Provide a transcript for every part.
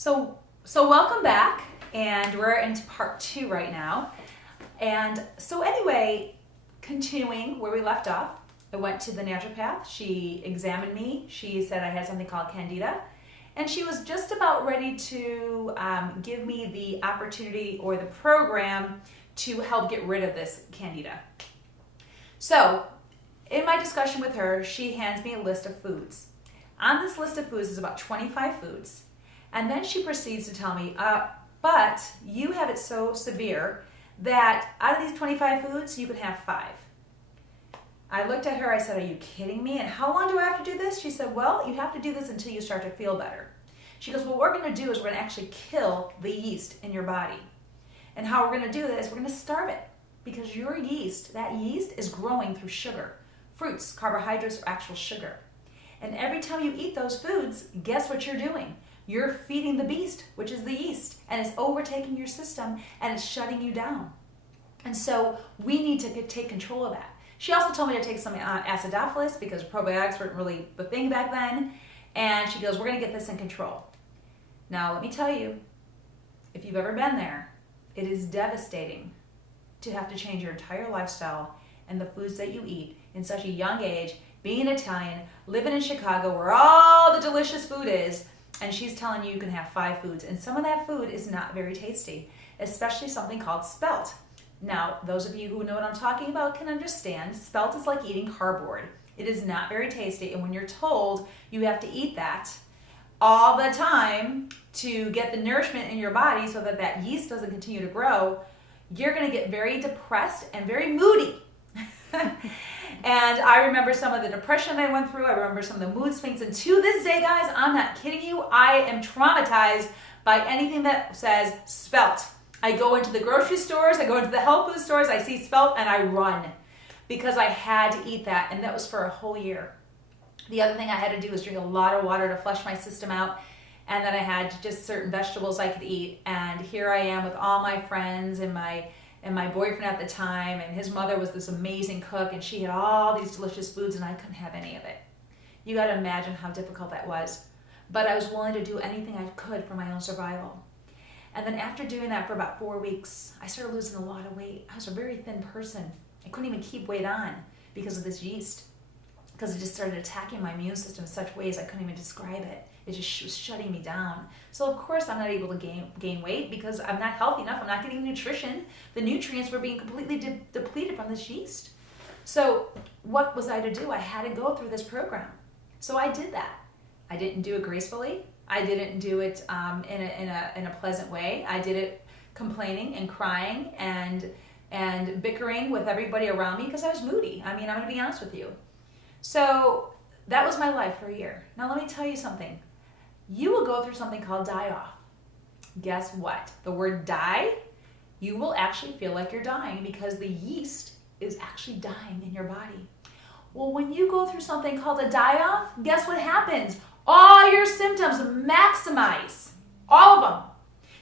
So welcome back, and we're into part 2 right now. And so anyway, continuing where we left off, I went to the naturopath. She examined me. She said I had something called Candida, and she was just about ready to give me the opportunity or the program to help get rid of this Candida. So in my discussion with her, she hands me a list of foods. On this list of foods is about 25 foods. And then she proceeds to tell me, but you have it so severe that out of these 25 foods, you can have 5. I looked at her, I said, are you kidding me? And how long do I have to do this? She said, well, you have to do this until you start to feel better. She goes, what we're gonna do is we're gonna actually kill the yeast in your body. And how we're gonna do that is we're gonna starve it, because your yeast, that yeast is growing through sugar, fruits, carbohydrates, or actual sugar. And every time you eat those foods, guess what you're doing? You're feeding the beast, which is the yeast, and it's overtaking your system and it's shutting you down. And so we need to take control of that. She also told me to take some acidophilus because probiotics weren't really the thing back then. And she goes, we're gonna get this in control. Now, let me tell you, if you've ever been there, it is devastating to have to change your entire lifestyle and the foods that you eat in such a young age, being Italian, living in Chicago where all the delicious food is, and she's telling you you can have 5 foods, and some of that food is not very tasty, especially something called spelt. Now, those of you who know what I'm talking about can understand, spelt is like eating cardboard. It is not very tasty, and when you're told you have to eat that all the time to get the nourishment in your body so that that yeast doesn't continue to grow, you're gonna get very depressed and very moody. And I remember some of the depression I went through. I remember some of the mood swings. And to this day, guys, I'm not kidding you, I am traumatized by anything that says spelt. I go into the grocery stores, I go into the health food stores, I see spelt, and I run because I had to eat that. And that was for a whole year. The other thing I had to do was drink a lot of water to flush my system out. And then I had just certain vegetables I could eat. And here I am with all my friends and my boyfriend at the time, and his mother was this amazing cook, and she had all these delicious foods, and I couldn't have any of it. You got to imagine how difficult that was. But I was willing to do anything I could for my own survival. And then after doing that for about 4 weeks, I started losing a lot of weight. I was a very thin person. I couldn't even keep weight on because of this yeast, because it just started attacking my immune system in such ways I couldn't even describe it. It just was shutting me down. So of course I'm not able to gain weight because I'm not healthy enough. I'm not getting nutrition. The nutrients were being completely depleted from this yeast. So what was I to do? I had to go through this program. So I did that. I didn't do it gracefully. I didn't do it in a pleasant way. I did it complaining and crying and bickering with everybody around me because I was moody. I mean, I'm gonna be honest with you. So that was my life for a year. Now let me tell you something. You will go through something called die-off. Guess what? The word die, you will actually feel like you're dying because the yeast is actually dying in your body. Well, when you go through something called a die-off, guess what happens? All your symptoms maximize, all of them.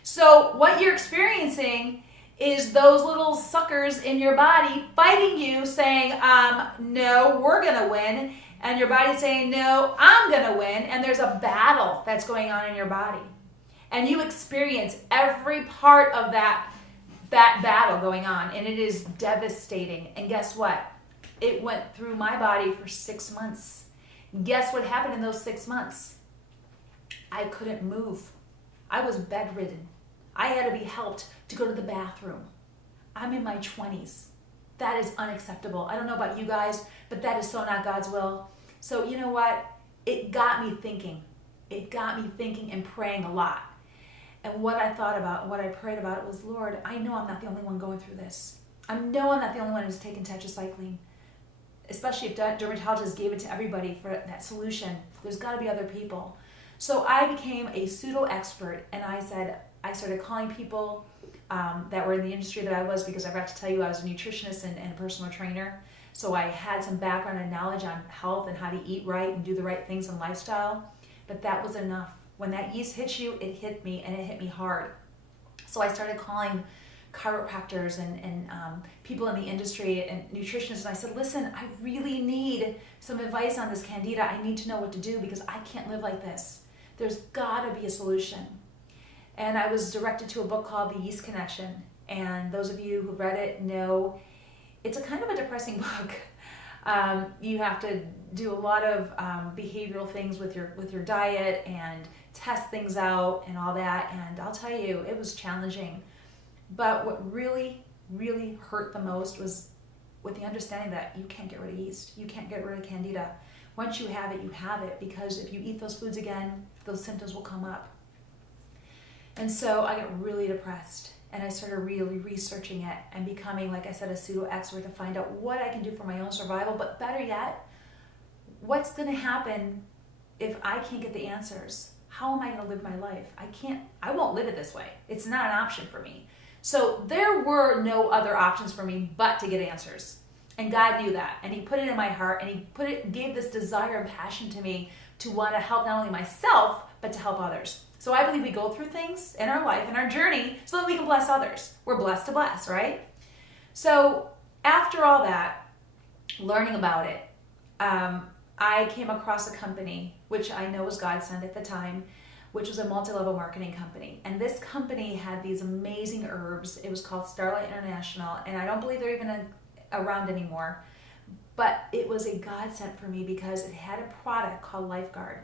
So what you're experiencing is those little suckers in your body fighting you, saying, no, we're gonna win. And your body's saying, no, I'm gonna win. And there's a battle that's going on in your body. And you experience every part of that battle going on. And it is devastating. And guess what? It went through my body for 6 months. Guess what happened in those 6 months? I couldn't move. I was bedridden. I had to be helped to go to the bathroom. I'm in my 20s. That is unacceptable. I don't know about you guys, but that is so not God's will. So you know what? It got me thinking. It got me thinking and praying a lot. And what I thought about, what I prayed about was, Lord, I know I'm not the only one going through this. I know I'm not the only one who's taking tetracycline. Especially if dermatologists gave it to everybody for that solution. There's got to be other people. So I became a pseudo-expert, and I started calling people that were in the industry that I was, because I forgot to tell you I was a nutritionist and a personal trainer. So I had some background and knowledge on health and how to eat right and do the right things in lifestyle. But that was enough. When that yeast hits you, it hit me, and it hit me hard. So I started calling chiropractors and people in the industry and nutritionists, and I said, listen, I really need some advice on this Candida. I need to know what to do because I can't live like this. There's got to be a solution. And I was directed to a book called The Yeast Connection. And those of you who've read it know it's a kind of a depressing book. You have to do a lot of behavioral things with your diet and test things out and all that. And I'll tell you, it was challenging. But what really, really hurt the most was with the understanding that you can't get rid of yeast. You can't get rid of candida. Once you have it, you have it, because if you eat those foods again, those symptoms will come up. And so I got really depressed, and I started really researching it and becoming, like I said, a pseudo expert to find out what I can do for my own survival, but better yet, what's going to happen if I can't get the answers? How am I going to live my life? I won't live it this way. It's not an option for me. So there were no other options for me but to get answers. And God knew that, and He put it in my heart, and He gave this desire and passion to me to want to help not only myself, but to help others. So I believe we go through things in our life, in our journey, so that we can bless others. We're blessed to bless, right? So after all that, learning about it, I came across a company, which I know was God sent at the time, which was a multi-level marketing company. And this company had these amazing herbs. It was called Starlight International, and I don't believe they're even around anymore. But it was a godsend for me because it had a product called LifeGuard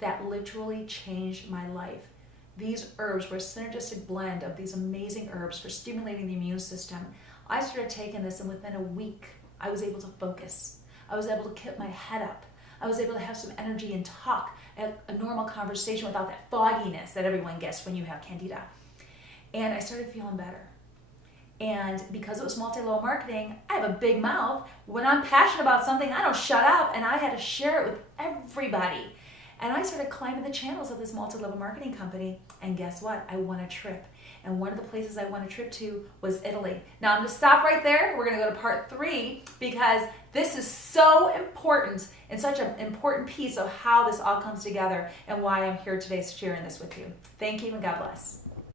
that literally changed my life. These herbs were a synergistic blend of these amazing herbs for stimulating the immune system. I started taking this, and within a week, I was able to focus. I was able to keep my head up. I was able to have some energy and talk a normal conversation without that fogginess that everyone gets when you have candida. And I started feeling better. And because it was multi-level marketing, I have a big mouth. When I'm passionate about something, I don't shut up, and I had to share it with everybody. And I started climbing the channels of this multi-level marketing company, and guess what? I won a trip. And one of the places I won a trip to was Italy. Now I'm going to stop right there. We're going to go to part 3 because this is so important and such an important piece of how this all comes together and why I'm here today sharing this with you. Thank you, and God bless.